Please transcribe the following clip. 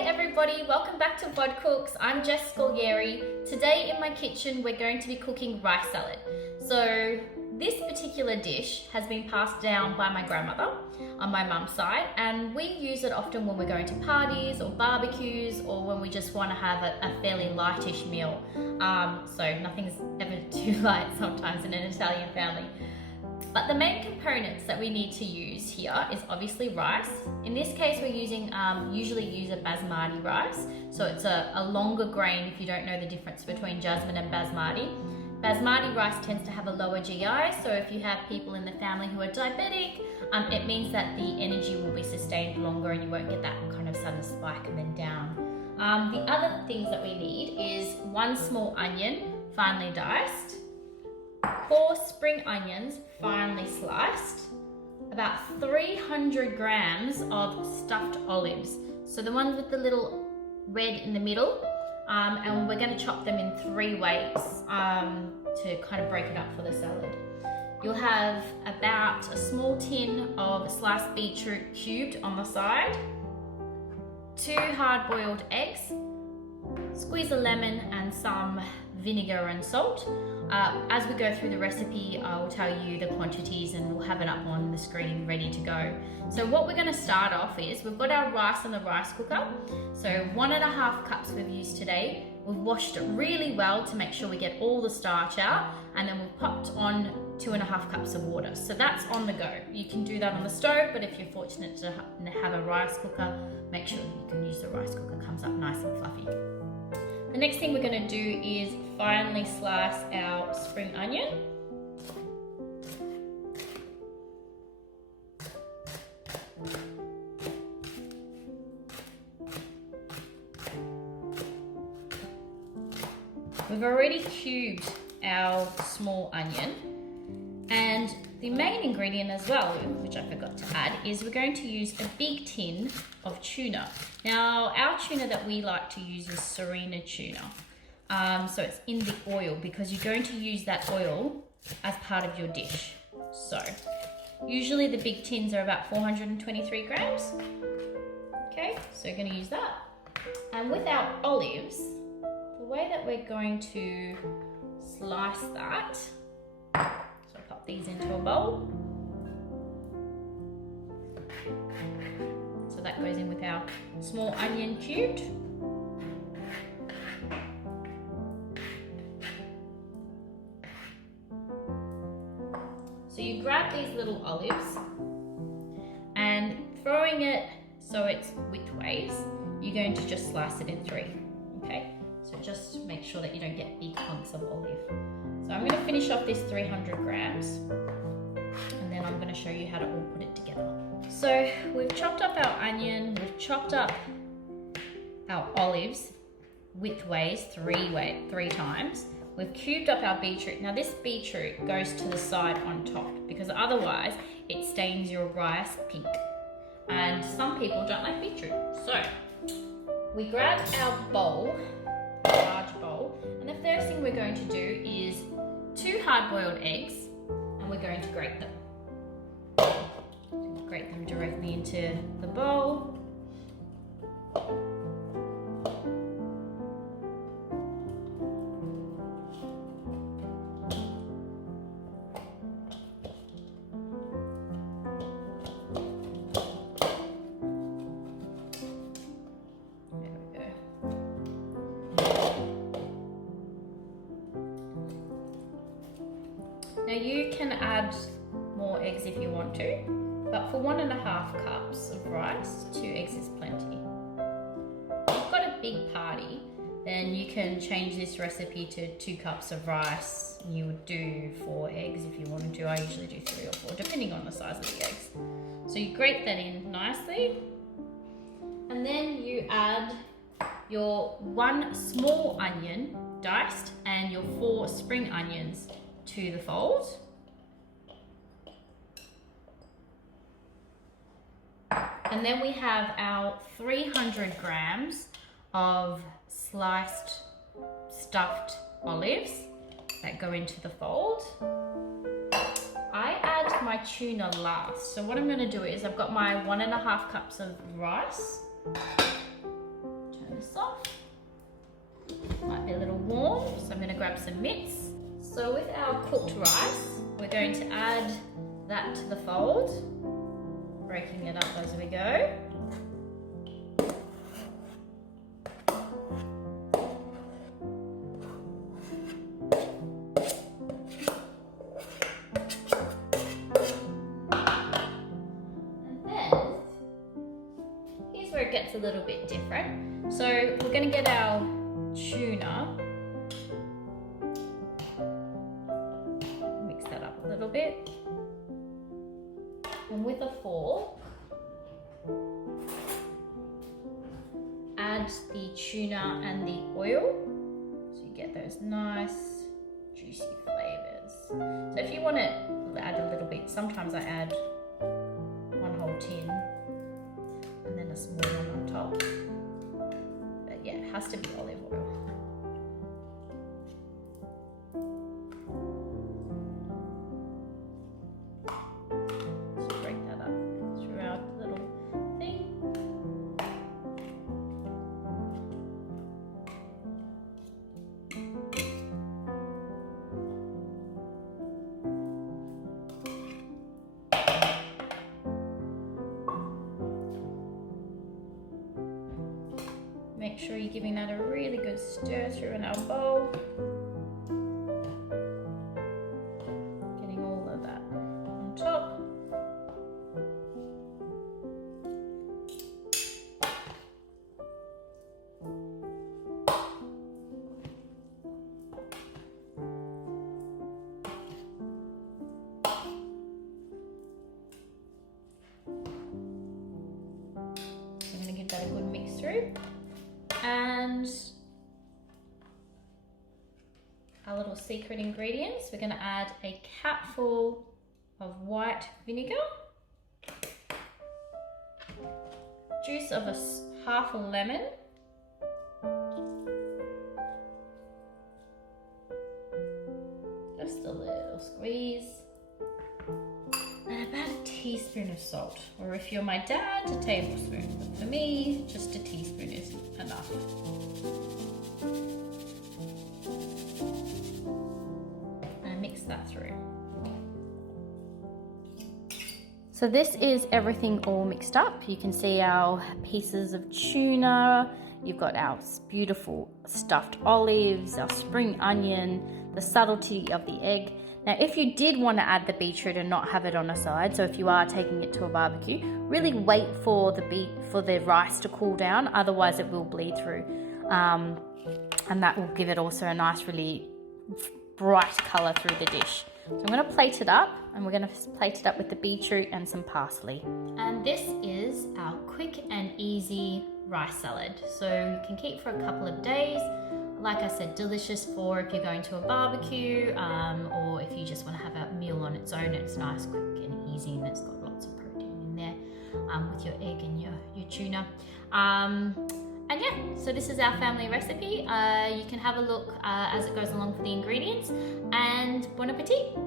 Hey everybody, welcome back to VodCooks. I'm Jessica Scolieri. Today in my kitchen we're going to be cooking rice salad. So this particular dish has been passed down by my grandmother on my mum's side, and we use it often when we're going to parties or barbecues or when we just want to have a fairly lightish meal. So nothing's ever too light sometimes in an Italian family. But the main components that we need to use here is obviously rice. In this case, we're using, usually use a basmati rice. So it's a longer grain if you don't know the difference between jasmine and basmati. Basmati rice tends to have a lower GI, so if you have people in the family who are diabetic, it means that the energy will be sustained longer and you won't get that kind of sudden spike and then down. The other things that we need is 1 small onion, finely diced, 4 spring onions, finely sliced, about 300 grams of stuffed olives. So the ones with the little red in the middle, and we're going to chop them in 3 ways to kind of break it up for the salad. You'll have about a small tin of sliced beetroot cubed on the side, 2 hard-boiled eggs, squeeze a lemon and some vinegar and salt. As we go through the recipe, I will tell you the quantities and we'll have it up on the screen ready to go. So what we're going to start off is, we've got our rice in the rice cooker. So 1.5 cups we've used today. We've washed it really well to make sure we get all the starch out, and then we've popped on 2.5 cups of water. So that's on the go. You can do that on the stove, but if you're fortunate to have a rice cooker, make sure you can use the rice cooker. It comes up nice and fluffy. The next thing we're going to do is finely slice our spring onion. We've already cubed our small onion, and the main ingredient as well, which I forgot to add, is we're going to use a big tin of tuna. Now, our tuna that we like to use is Serena tuna. So it's in the oil because you're going to use that oil as part of your dish. So usually the big tins are about 423 grams. Okay, so you're going to use that. And with our olives, the way that we're going to slice that, so pop these into a bowl. So that goes in with our small onion cubed. So you grab these little olives and throwing it so it's widthways, you're going to just slice it in 3, okay? So just make sure that you don't get big hunks of olive. So I'm going to finish off this 300 grams and then I'm going to show you how to all put it together. So we've chopped up our onion, we've chopped up our olives widthways 3 times. We've cubed up our beetroot. Now this beetroot goes to the side on top because otherwise it stains your rice pink. And some people don't like beetroot. So we grab our bowl, a large bowl, and the first thing we're going to do is 2 hard-boiled eggs, and we're going to grate them. Grate them directly into the bowl. Now you can add more eggs if you want to, but for 1.5 cups of rice, 2 eggs is plenty. If you've got a big party, then you can change this recipe to 2 cups of rice. You would do 4 eggs if you wanted to. I usually do 3 or 4, depending on the size of the eggs. So you grate that in nicely, and then you add your 1 small onion diced and your 4 spring onions to the fold. And then we have our 300 grams of sliced stuffed olives that go into the fold. I add my tuna last. So what I'm going to do is I've got my 1.5 cups of rice. turn this off. Might be a little warm, so I'm gonna grab some mitts. So with our cooked rice, we're going to add that to the fold, breaking it up as we go. It gets a little bit different. So we're going to get our tuna, mix that up a little bit, and with a fork add the tuna and the oil so you get those nice juicy flavors. So if you want to add a little bit, sometimes I add one whole tin and then a small one on top. But yeah, it has to be olive oil. Just break that up throughout the little thing. Make sure you're giving that a really good stir through in our bowl. Getting all of that on top. I'm going to give that a good mix through. And our little secret ingredients, we're going to add a cupful of white vinegar, juice of half a lemon, just a little squeeze, and about a teaspoon of salt, or if you're my dad, a tablespoon. But for me, just a teaspoon is enough. And mix that through. So this is everything all mixed up. You can see our pieces of tuna, you've got our beautiful stuffed olives, our spring onion, the subtlety of the egg. Now, if you did want to add the beetroot and not have it on a side, so if you are taking it to a barbecue, really wait for the rice to cool down, otherwise it will bleed through. And that will give it also a nice, really bright colour through the dish. So I'm going to plate it up, and we're going to plate it up with the beetroot and some parsley. And this is our quick and easy rice salad. So you can keep for a couple of days. Like I said, delicious for if you're going to a barbecue, or if you just want to have a meal on its own. It's nice, quick and easy, and it's got lots of protein in there with your egg and your tuna. And yeah, so this is our family recipe. You can have a look as it goes along for the ingredients, and bon appetit.